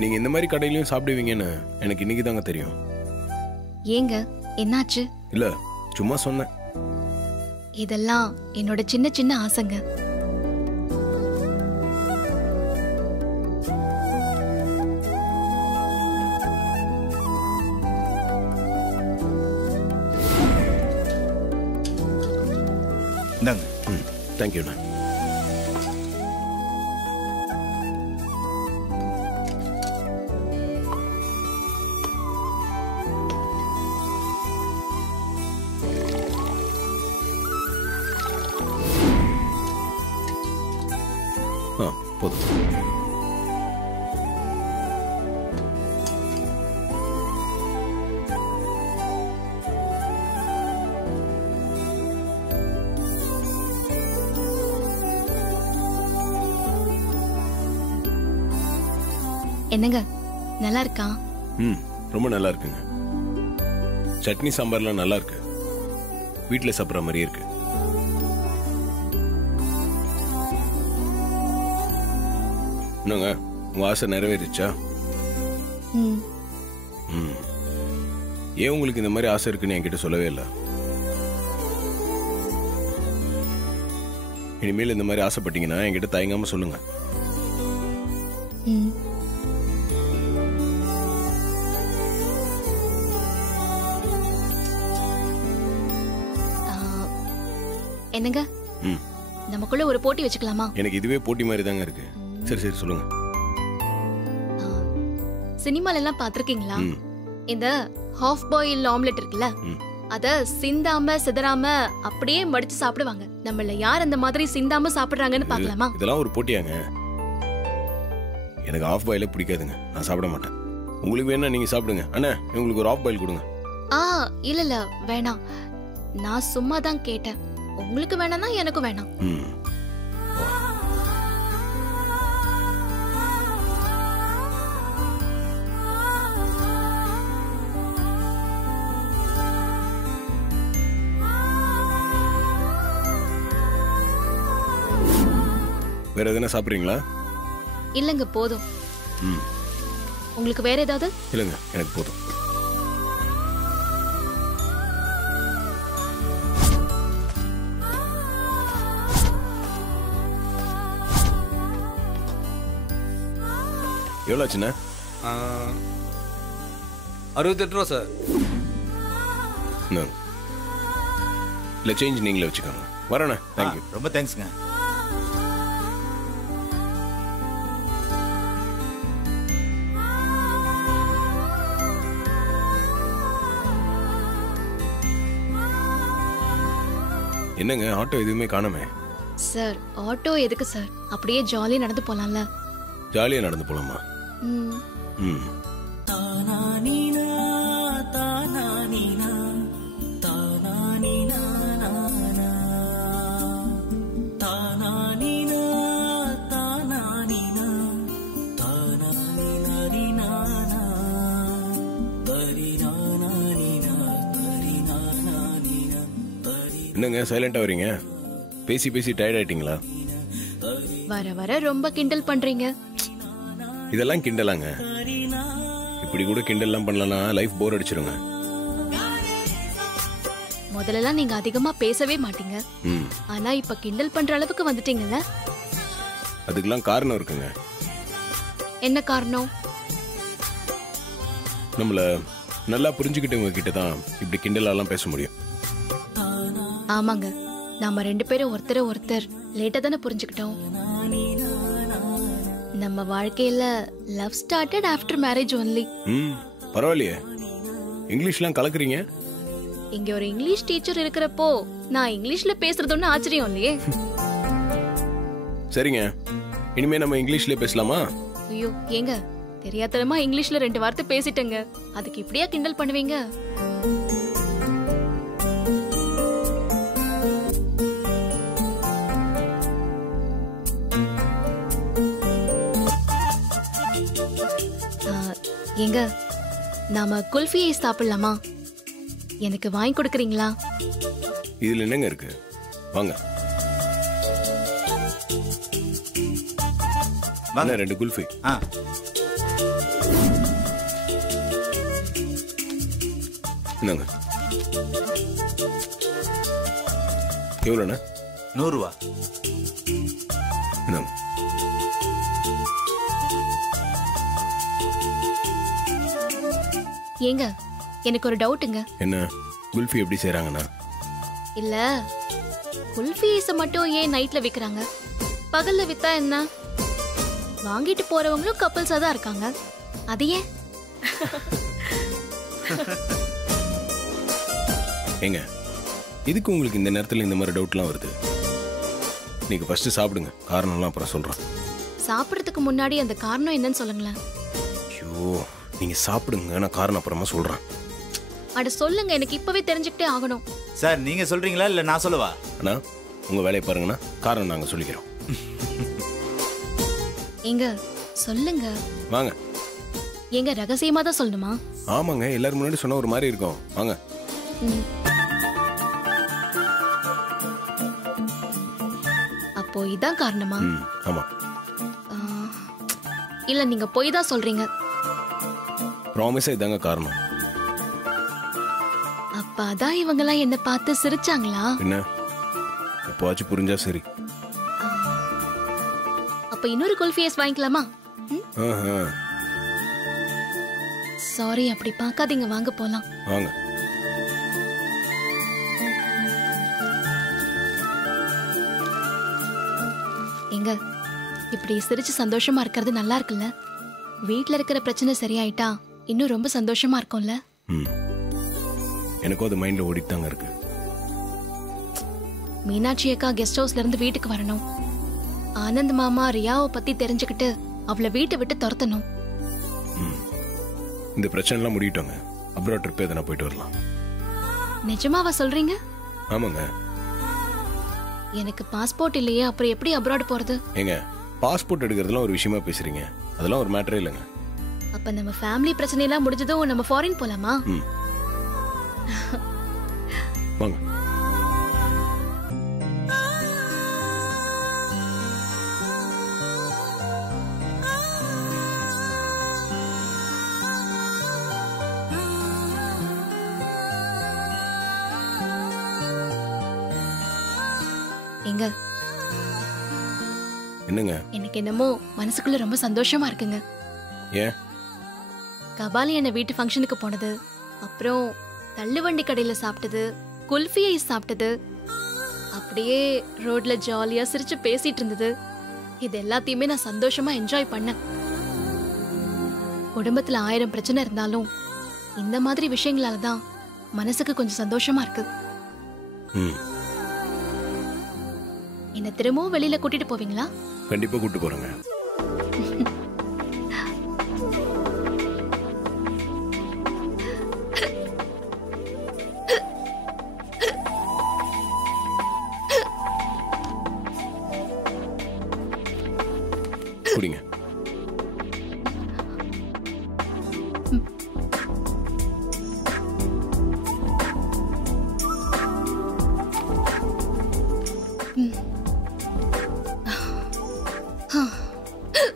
நீங்க இந்த மாதிரி கடையிலயும் சாப்பிடுவீங்கன்னு எனக்கு இன்னைக்கு தாங்க தெரியும். ஏங்க என்னாச்சு? இல்ல சும்மா சொன்னேன். இதெல்லாம் என்னோட சின்ன சின்ன ஆசைங்க. இந்தாங்க. தேங்க்யூண்ணா. போதும். என்னங்க நல்லா இருக்கா? ரொம்ப நல்லா இருக்குங்க. சட்னி சாம்பார்லாம் நல்லா இருக்கு. வீட்டுல சாப்பிட்ற மாதிரி இருக்கு. என்னங்க உங்க ஆசை நிறைவேறிச்சா? ஏன் உங்களுக்கு இந்த மாதிரி ஆசை இருக்குன்னு என்கிட்ட சொல்லவே இல்லை? இனிமேல் இந்த மாதிரி ஆசைப்பட்டீங்கன்னா என்கிட்ட தயங்காம சொல்லுங்க. என்னங்க நமக்குள்ள ஒரு போட்டி வச்சுக்கலாமா? எனக்கு இதுவே போட்டி மாதிரி தாங்க இருக்கு. சரி சரி சொல்லுங்க. சினிமால எல்லாம் பாத்திருக்கீங்களா? இந்த ஹாஃப் பாயில் ஆம்லெட் இருக்குல்ல, அத சிந்தாம சிதறாம அப்படியே மடிச்சு சாப்பிடுவாங்க. நம்மள யார் அந்த மாதிரி சிந்தாம சாப்பிடுறாங்கன்னு பார்க்கலாமா? இதெல்லாம் ஒரு போட்டியாங்க? எனக்கு ஹாஃப் பாயிலே பிடிக்காதுங்க. நான் சாப்பிட மாட்டேன். உங்களுக்கு வேணா நீங்க சாப்பிடுங்க. அண்ணா உங்களுக்கு ஒரு ஹாஃப் பாயில் கொடுங்க. இல்ல இல்ல வேணாம். நான் சும்மா தான் கேட்டேன். உங்களுக்கு வேணாம்னா எனக்கு வேணாம். வேற எதுனா சாப்பிடுறீங்களா? இல்லங்க போதும். உங்களுக்கு வேற ஏதாவது? இல்லங்க எனக்கு போதும். எவ்வளோ ஆச்சுண்ணா? 68 ரூபா சார். இல்லை சேஞ்ச் நீங்களே வச்சுக்கோங்க. வரேண்ணா. தேங்க்யூ. ரொம்ப தேங்க்ஸ்ங்க. என்னங்க ஆட்டோ எதுவுமே காணோமே? சார் ஆட்டோ எதுக்கு சார்? அப்படியே ஜாலியா நடந்து போலாம்ல. ஜாலியா நடந்து போலாமா? என்னங்க சைலண்டா வரீங்க? பேசி பேசி டயர்ட் ஆயிட்டீங்களா? வர வர ரொம்ப கிண்டல் பண்றீங்க. இதெல்லாம் கிண்டலாங்க? இப்படி கூட கிண்டல்லாம் பண்ணலன்னா லைஃப் போர் அடிச்சிருங்க. முதல்ல நீங்க அதிகமா பேசவே மாட்டீங்க. ஆனா இப்ப கிண்டல் பண்ற அளவுக்கு வந்துட்டீங்கல்ல? அதுக்கெல்லாம் காரணம் இருக்குங்க. என்ன காரணம்? நம்மள நல்லா புரிஞ்சுக்கிட்டவங்க கிட்ட தான் இப்படி கிண்டலாம் பேச முடியும். ஆமாங்க, நாம ரெண்டு பேரும் ஒருத்தர ஒருத்தர் லேட்டா தானே புரிஞ்சுக்கிட்டோம். நம்ம வாழ்க்கையில love started after marriage only. பரவாயில்லையே, இங்கிலீஷ்லாம் கலக்குறீங்க. இங்க ஒரு இங்கிலீஷ் டீச்சர் இருக்கிறப்போ நான் இங்கிலீஷ்ல பேசுறது ஒன்னும் ஆச்சரியம் இல்லையே. சரிங்க, இனிமே நம்ம இங்கிலீஷ்ல பேசலாமா? ஐயோ ஏங்க, தெரியாதனமா இங்கிலீஷ்ல 2 வார்த்தை பேசிட்டேங்க. அதுக்கு இப்படியா கிண்டல் பண்ணுவீங்க? ஏங்க, நாம குல்ஃபியை சாப்பிடலாமா? எனக்கு வாங்கி கொடுக்கறீங்களா? இதுல என்னங்க இருக்கு? வாங்க வாங்க. 2 குல்ஃபி. இந்தாங்க. எவ்வளோண்ணா? 100 ரூபா. இந்தாங்க. ஏங்க எனக்கு ஒரு டவுட்டுங்க. என்ன குல்ஃபி எப்படி செய்றாங்கண்ணா? இல்ல குல்ஃபீஸ மட்டும் ஏன் நைட்ல விக்கிறாங்க? பகல்ல வித்தா என்ன? வாங்கிட்டு போறவங்களும் கப்பல்ஸா தான் இருக்காங்க. அது ஏன்? ஏங்க இதுக்கு உங்களுக்கு இந்த நேரத்தில் இந்த மாதிரி டவுட்லாம் வருது? நீங்க ஃபர்ஸ்ட் சாப்பிடுங்க, காரணம்லாம் அப்புறம் சொல்றேன். சாப்பிடுறதுக்கு முன்னாடி அந்த காரணம் என்னன்னு சொல்லுங்களேன். ஐயோ நீங்க சாப்பிடுங்க, நான் காரணம் அப்புறமா சொல்றேன். அட சொல்லுங்க, எனக்கு இப்பவே தெரிஞ்சுக்கிட்டே ஆகணும். சார் நீங்க சொல்றீங்களா இல்ல நான் சொல்லவா? அண்ணா உங்க வேலையை பாருங்கண்ணா, காரணம் நாங்க சொல்லிக்கிறோம். ஏங்க சொல்லுங்க. வாங்க. ஏங்க ரகசியமா தான் சொல்லணுமா? ஆமாங்க, எல்லாரும் முன்னாடி சொன்ன ஒரு மாதிரி இருக்கும். வாங்க. ம். அப்போ இதான் காரணமா? ம் ஆமா. ஆ, இல்ல நீங்க போய் தான் சொல்றீங்க. ப்ராமிஸா இதாங்க காரணம். அப்ப அதான் இவங்கெல்லாம் என்ன பார்த்து சிரிச்சாங்களா? என்ன இப்போவாச்சும் புரிஞ்சா சரி. அப்ப இன்னொரு குல்ஃபியஸ் வாங்கிக்கலாமா? ஆஹா. சாரி, அப்படி பார்க்காதீங்க, வாங்க போலாம். வாங்க. எங்க இப்படி சிரிச்சு சந்தோஷமா இருக்கிறது நல்லா இருக்குல்ல? வீட்ல இருக்கிற பிரச்சனை சரியாயிட்டா இன்னும் ரொம்ப சந்தோஷமா இருக்கும்ல? ம் எனக்கும் அது மைண்ட்ல ஓடிட்டு தாங்க இருக்கு. மீனாட்சி அக்கா கெஸ்ட் ஹவுஸ்ல இருந்து வீட்டுக்கு வரணும். ஆனந்த் மாமா ரியாவை பத்தி தெரிஞ்சுக்கிட்டு அவளை வீட்டை விட்டு துரத்தணும். ம் இந்த பிரச்சனைலாம் முடியட்டோங்க, அப்ராட் ட்ரிப் எதனா போயிட்டு வரலாம். நிஜமாவா சொல்றீங்க? ஆமாங்க. எனக்கு பாஸ்போர்ட் இல்லையே, அப்புறம் எப்படி அப்ராட் போறது? ஏங்க பாஸ்போர்ட் எடுக்கிறதுலாம் ஒரு விஷயமா பேசுறீங்க, அதெல்லாம் ஒரு மேட்டரே இல்லைங்க. அப்ப நம்ம ஃபேமிலி பிரச்சனை எல்லாம் முடிஞ்சதும் நம்ம ஃபாரின் போலாமா? ம் வாங்க. எங்க என்னங்க? எனக்கு என்னமோ மனசுக்குள்ள ரொம்ப சந்தோஷமா இருக்குங்க. ஏன்? கபாலி என்ன வீட்டு ஃபங்க்ஷனுக்கு போனது, அப்புறம் தள்ளுவண்டி கடையில சாப்பிட்டது, குல்ஃபி ஐஸ் சாப்பிட்டது, அப்படியே ரோட்ல ஜாலியா சிரிச்சு பேசிட்டு இருந்தது, இது எல்லாத்தையுமே நான் சந்தோஷமா என்ஜாய் பண்ணேன். குடும்பத்துல 1000 பிரச்சனை இருந்தாலும் இந்த மாதிரி விஷயங்களால தான் மனசுக்கு கொஞ்சம் சந்தோஷமா இருக்கு. ம் என்ன திரும்பவும் வெளியில கூட்டிட்டு போவீங்களா? கண்டிப்பா கூட்டு போறேங்க. குடிங்க.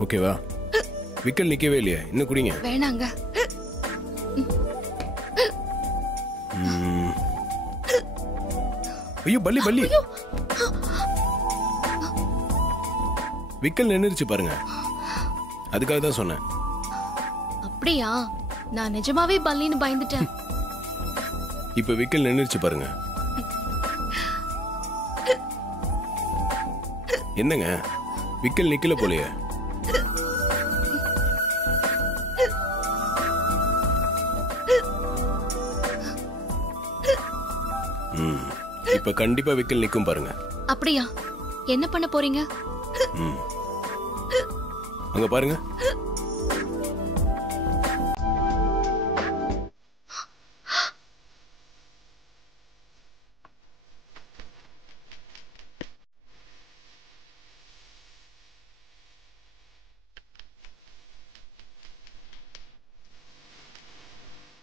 ஓகேவா? விக்கல் நிக்கவே இல்லையே, இன்னும் குடிங்க. வேணாங்க. ஐயோ பல்லி பல்லி. விக்கல் நின்னுருச்சு பாருங்க, அதுக்காக தான் சொன்னேன். அப்படியா? நான் நிஜமாவே பல்லின்னு பயந்துட்டேன். இப்ப விக்கல் நின்னுருச்சு பாருங்க. என்னங்க விக்கல் நிக்கல போலையே? இப்ப கண்டிப்பா விக்கல் நிக்கும் பாருங்க. அப்படியா? என்ன பண்ண போறீங்க? அங்க பாருங்க.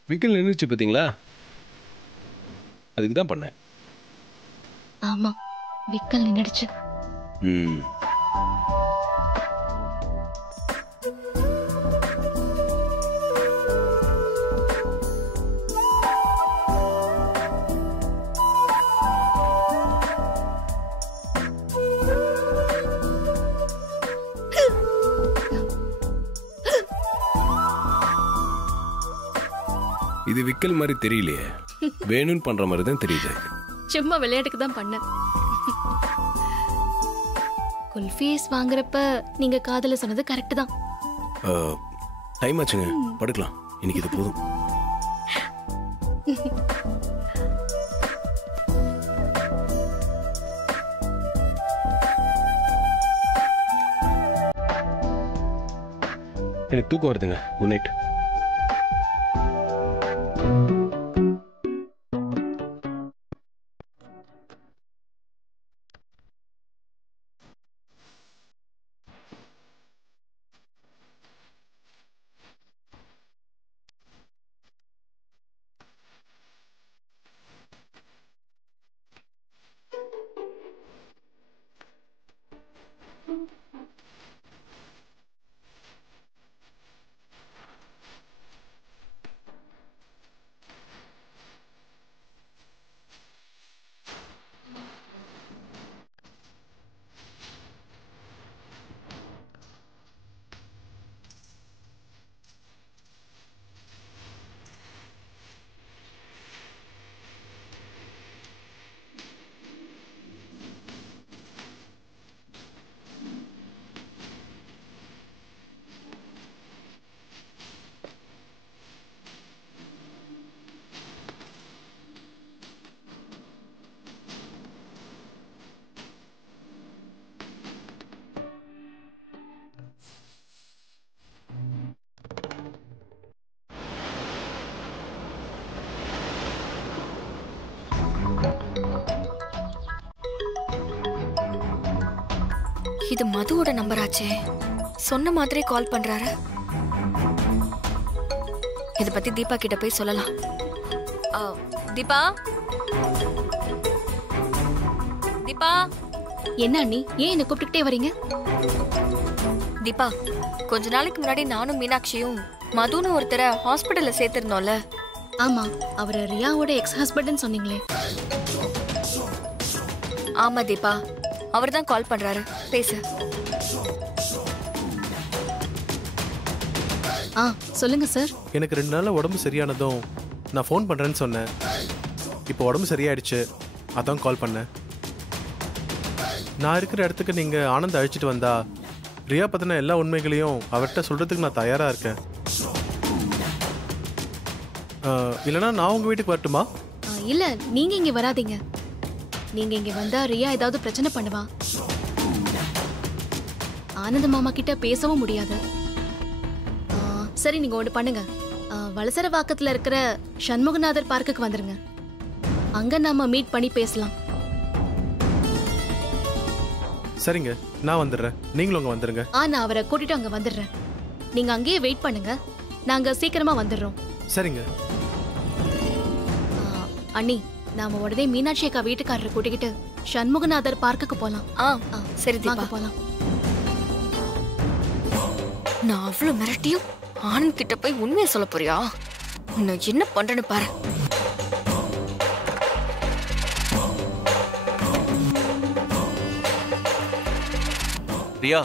விக்கல் நின்றுச்சு பாத்தீங்களா? அதுக்கு தான் பண்ணேன். ஆமா, விக்கல் நின்னுடுச்சு. இது விக்கல் மாதிரி தெரியலையே, வேணும்னு பண்ற மாதிரி தான் தெரியுது. சும்மா விளையாட்டுக்கு தான் பண்ணேன். குல்ஃபி ஐஸ் வாங்குறப்ப நீங்க காதல சொன்னது கரெக்ட் தான். டைம் ஆச்சுங்க, படுக்கலாம். இன்னைக்கு இது போதும். எனக்கு தூக்கம் வருதுங்க. Good night. இது மதுவோட நம்பர் ஆச்சே. சொன்ன மாதிரி கால் பண்றாரு. இத பத்தி தீபா கிட்ட போய் சொல்லலாம். தீபா, தீபா. என்ன அண்ணி, ஏன் என்ன கூப்பிட்டுக்கிட்டே வரீங்க? தீபா, கொஞ்ச நாளைக்கு முன்னாடி நானும் மீனாட்சியும் மதுன்னு ஒருத்தரை ஹாஸ்பிட்டல்ல சேர்த்திருந்தோம்ல. ஆமா, அவரை ரியாவோட எக்ஸ் ஹஸ்பண்ட்னு சொன்னீங்களே. ஆமா தீபா, அவர் தான் கால் பண்றாரு. பேசு. சொல்லுங்க சார். எனக்கு 2 நாள்ல உடம்பு சரியானதும் நான் ஃபோன் பண்றேன்னு சொன்னேன். இப்போ உடம்பு சரியாயிடுச்சு, அதான் கால் பண்ணேன். நான் இருக்கிற இடத்துக்கு நீங்க ஆனந்த் அழைச்சிட்டு வந்தா ரியா பத்தின எல்லா உண்மைகளையும் அவர்கிட்ட சொல்றதுக்கு நான் தயாரா இருக்கேன். இல்லைன்னா நான் உங்க வீட்டுக்கு வரட்டுமா? இல்ல, நீங்க இங்க வராதீங்க. நீங்க இங்க வந்தா ரியா ஏதாவது பிரச்சனை பண்ணுவா. ஆனந்த மாமா கிட்ட பேசவும் முடியாது. சரி, நீங்க ஒன்று பண்ணுங்க. வலசரவாக்கத்துல இருக்கிற சண்முகநாதர் பார்க்குக்கு வந்துருங்க. அங்க நாம மீட் பண்ணி பேசலாம். சரிங்க, நான் வந்துடுறேன். நீங்களும் அங்க வந்துருங்க. நான் அவரை கூட்டிட்டு அங்க வந்துடுறேன். நீங்க அங்கேயே வெயிட் பண்ணுங்க. நாங்க சீக்கிரமா வந்துடுறோம். சரிங்க. அண்ணி, நாம உடனே மீனாட்சி அக்கா வீட்டுக்காரரை கூட்டிக்கிட்டு சண்முகநாதர் பார்க்குக்கு போலாம். சரி தீபா, போலாம். நான் அவ்வளவு மிரட்டியும் ஆனந்த் கிட்ட போய் உண்மையை சொல்ல போறியா? உன்னை என்ன பண்றேன்னு பாரு. ரியா,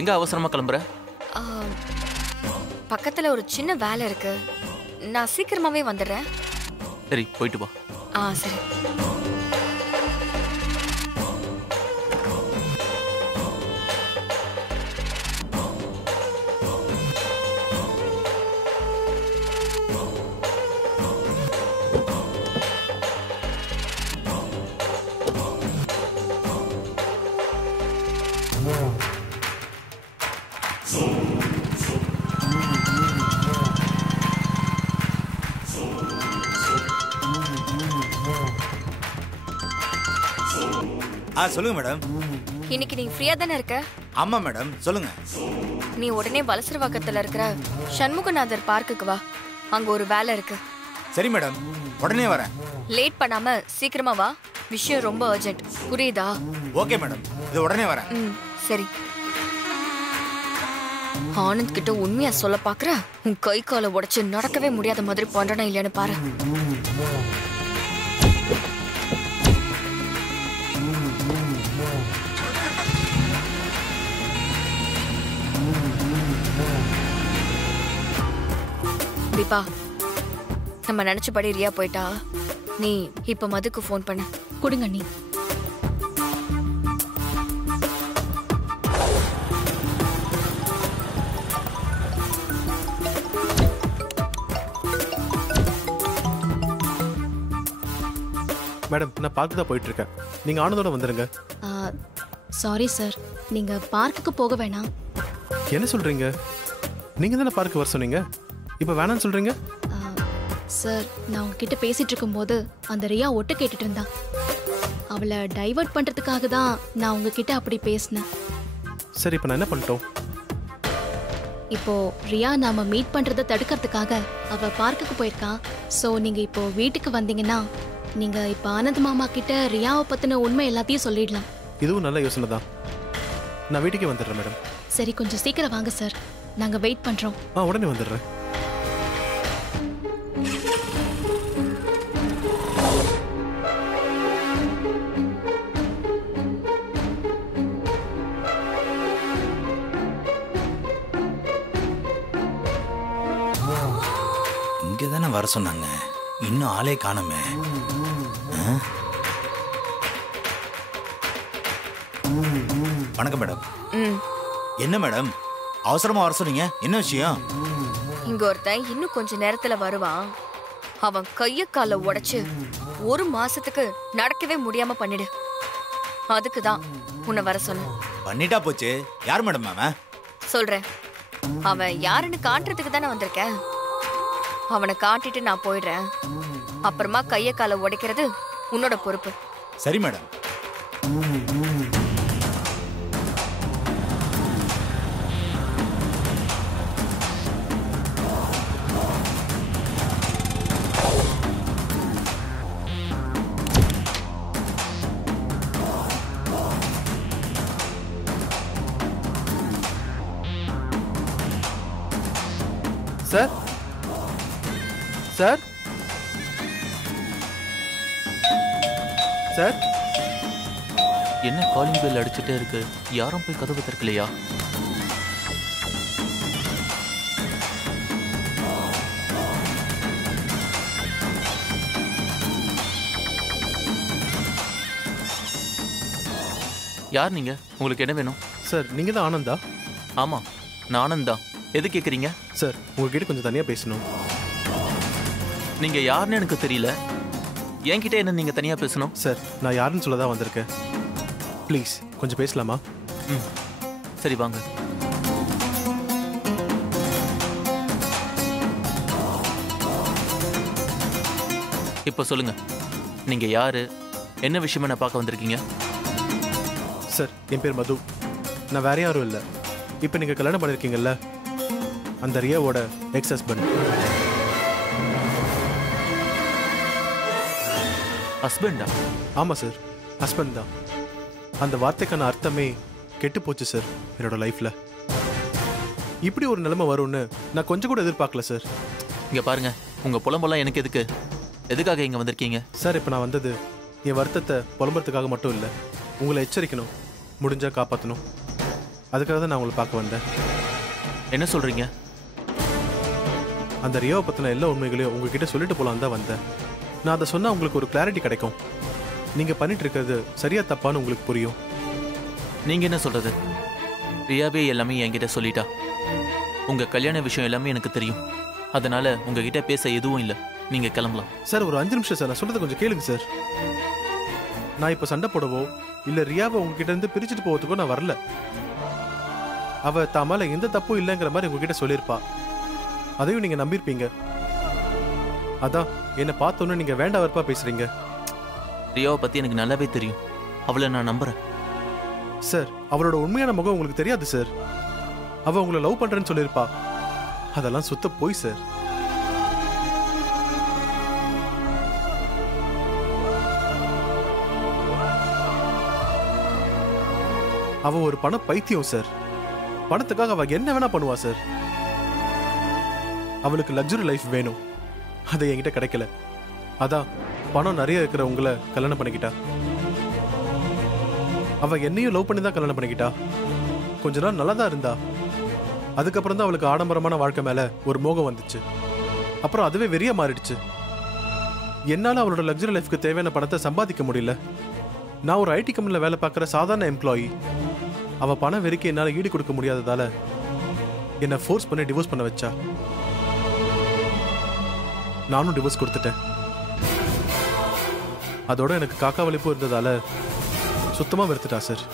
எங்க அவசரமா கிளம்புற? பக்கத்துல ஒரு சின்ன வேலை இருக்கு. நான் சீக்கிரமாவே வந்துடுறேன். சரி, போயிட்டு வா. சரி. சொல்லுங்க மேடம். இன்னைக்கு நீ ஃப்ரீயா தானே இருக்க? ஆமா மேடம், சொல்லுங்க. நீ உடனே வலசரவாக்கத்துல இருக்கிற சண்முகநாதர் பார்க்குக்கு வா. அங்க ஒரு வேலை இருக்கு. சரி மேடம், உடனே வரேன். லேட் பண்ணாம சீக்கிரமா வா. விஷயம் ரொம்ப அர்ஜென்ட், புரியுதா? ஓகே மேடம், இது உடனே வரேன். சரி. ஆனந்த் கிட்ட உண்மையா சொல்ல பாக்குற? உன் கை காலை உடைச்சு நடக்கவே முடியாத மாதிரி பண்றனா இல்லையான்னு பாரு. தீபா, நம்ம நினைச்சபடி ரியா போயிட்டா. நீ இப்ப மதுக்கு ஃபோன் பண்ணு. கொடுங்க நீ. மேடம் நான் பார்க்க தான் போயிட்டு இருக்கேன். நீங்க ஆனந்தோட வந்துருங்க. சாரி சார், நீங்க பார்க்குக்கு போக வேணாம். என்ன சொல்றீங்க? நீங்க தானே பார்க்க வர சொன்னீங்க, இப்போ வேணாம்னு சொல்றீங்க? சார், நான் உங்ககிட்ட பேசிட்டு இருக்கும்போது அந்த ரியா ஒட்டு கேட்டுட்டு இருந்தா. அவளை டைவர்ட் பண்றதுக்காக தான் நான் உங்ககிட்ட அப்படி பேசினேன். சரி, இப்போ நான் என்ன பண்ணிட்டோம்? இப்போ ரியா நாம மீட் பண்றதை தடுக்கிறதுக்காக அவ பார்க்குக்கு போயிருக்கா. ஸோ நீங்க இப்போ வீட்டுக்கு வந்தீங்கன்னா நீங்க இப்போ ஆனந்த் மாமா கிட்ட ரியாவை பத்தின உண்மை எல்லாத்தையும் சொல்லிடலாம். இதுவும் நல்ல யோசனை தான். நான் வீட்டுக்கே வந்துடுறேன் மேடம். சரி, கொஞ்சம் சீக்கிரம் வாங்க சார், நாங்க வெயிட் பண்றோம். உடனே வந்துடுறேன். இங்கே தானே வர சொன்னாங்க, இன்னும் ஆளே காணுமே. வணக்கம் மேடம். என்ன மேடம் அவசரமா வர சொன்னீங்க? என்ன விஷயம்? இங்க ஒருத்தன் இன்னும் கொஞ்ச நேரத்துல வருவான். அவன் கைய கால உடைச்சு 1 மாசத்துக்கு நடக்கவே முடியாம பண்ணிடு. அதுக்குதான் உன்னை வர சொன்ன. பண்ணிட்டா போச்சு. யார் மேடம் அவன்? சொல்றேன். அவன் யாருன்னு காட்டுறதுக்கு தானே வந்திருக்கேன். அவனை காட்டிட்டு நான் போயிடுறேன். அப்புறமா கைய கால உடைக்கிறது உன்னோட பொறுப்பு. சரி மேடம். சார் சார் சார் என்ன காலிங் பெல் அடிச்சுட்டே இருக்கு? யாரும் போய் கதவு திறக்கலையா? யார் நீங்க? உங்களுக்கு என்ன வேணும்? சார், நீங்க தான் ஆனந்தா? ஆமா, நான் ஆனந்த் தான். எது கேக்குறீங்க? சார், உங்ககிட்ட கொஞ்சம் தனியா பேசணும். நீங்க யாருன்னு எனக்கு தெரியல. என்கிட்ட என்ன நீங்க தனியா பேசணும்? சார், நான் யாருன்னு சொல்ல தான் வந்திருக்கேன். ப்ளீஸ் கொஞ்சம் பேசலாமா? சரி வாங்க. இப்போ சொல்லுங்க, நீங்க யாரு, என்ன விஷயமா நான் பார்க்க வந்திருக்கீங்க? சார், என் பேர் மது. நான் வேற யாரும் இல்லை. இப்போ நீங்க கல்யாணம் பண்ணிருக்கீங்கல்ல, அந்த ரியாவோட எக்ஸ் ஹஸ்பண்ட். ஹஸ்பண்டா? ஆமாம் சார், ஹஸ்பண்ட் தான். அந்த வார்த்தைக்கான அர்த்தமே கெட்டு போச்சு சார் என்னோட லைஃப்ல. இப்படி ஒரு நிலைமை வரும்னு நான் கொஞ்சம் கூட எதிர்பார்க்கல சார். இங்க பாருங்க, உங்க புலம்பெல்லாம் எனக்கு எதுக்கு? எதுக்காக இங்க வந்திருக்கீங்க? சார், இப்போ நான் வந்தது என் வருத்தத்தை புலம்புறதுக்காக மட்டும் இல்லை, உங்களை எச்சரிக்கணும், முடிஞ்சா காப்பாற்றணும். அதுக்காக தான் நான் உங்களை பார்க்க வந்தேன். என்ன சொல்றீங்க? அந்த ரியாவை பற்றின எல்லா உண்மைகளையும் உங்ககிட்ட சொல்லிட்டு போகலான்னு தான் வந்தேன். நான் அதை சொன்னால் உங்களுக்கு ஒரு கிளாரிட்டி கிடைக்கும். நீங்கள் பண்ணிட்டு இருக்கிறது சரியா தப்பான்னு உங்களுக்கு புரியும். நீங்க என்ன சொல்றது? ரியாவே எல்லாமே என்கிட்ட சொல்லிட்டா. உங்க கல்யாண விஷயம் எல்லாமே எனக்கு தெரியும். அதனால உங்ககிட்ட பேச எதுவும் இல்லை. நீங்க கிளம்பலாம். சார், ஒரு 5 நிமிஷம் சார், நான் சொல்றது கொஞ்சம் கேளுங்க சார். நான் இப்போ சண்டை போடவோ இல்லை ரியாவை உங்ககிட்ட இருந்து பிரிச்சுட்டு போகிறதுக்கோ நான் வரல. அவ தாமால எந்த தப்பும் இல்லைங்கிற மாதிரி உங்ககிட்ட சொல்லியிருப்பா. அதையும் நீங்க நம்பியிருப்பீங்க. அதான் என்னை பார்த்தோன்னு நீங்க வேண்டாம் வெறுப்பா பேசுறீங்க. ரியாவை பத்தி எனக்கு நல்லாவே தெரியும். அவளை நான் நம்புறேன். சார், அவளோட உண்மையான முகம் உங்களுக்கு தெரியாது சார். அவ உங்களை லவ் பண்றேன்னு சொல்லியிருப்பா. அதெல்லாம் சுத்த போய் சார். அவ ஒரு பண பைத்தியம் சார். பணத்துக்காக அவ என்ன வேணா பண்ணுவா சார். அவளுக்கு லக்ஸுரி லைஃப் வேணும், அது என்கிட்ட கிடைக்கல. அதான் பணம் நிறைய இருக்கிற உங்களை கல்யாணம் பண்ணிக்கிட்டா. அவ என்னையும் லவ் பண்ணி தான் கல்யாணம் பண்ணிக்கிட்டா. கொஞ்ச நாள் நல்லா தான் இருந்தா. அதுக்கப்புறம் தான் அவளுக்கு ஆடம்பரமான வாழ்க்கை மேல ஒரு மோகம் வந்துச்சு. அப்புறம் அதுவே வெறியா மாறிடுச்சு. என்னால அவளோட லக்ஸரி லைஃப்க்கு தேவையான பணத்தை சம்பாதிக்க முடியல. நான் ஒரு ஐடி கம்பெனியில் வேலை பார்க்குற சாதாரண எம்ப்ளாயி. அவள் பணம் வெறிக்க என்னால் ஈடு கொடுக்க முடியாததால என்னை ஃபோர்ஸ் பண்ணி டிவோர்ஸ் பண்ண வச்சா. நானும் டிவோர்ஸ் கொடுத்துட்டேன். அதோட எனக்கு காக்கா வலிப்பும் இருந்ததால சுத்தமாக வெறுத்துட்டா சார்.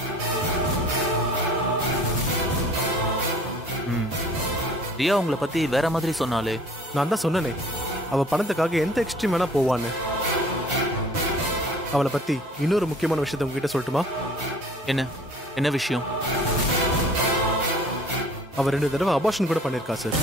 ரியா உங்களை பத்தி வேற மாதிரி சொன்னாலே. நான் தான் சொன்னனே, அவள் பணத்துக்காக எந்த எக்ஸ்ட்ரீம் வேணா போவான்னு. அவளை பத்தி இன்னொரு முக்கியமான விஷயத்தை உங்ககிட்ட சொல்லட்டுமா? என்ன என்ன விஷயம்? அவ 2 தடவை அபார்ஷன் கூட பண்ணிருக்கா சார்.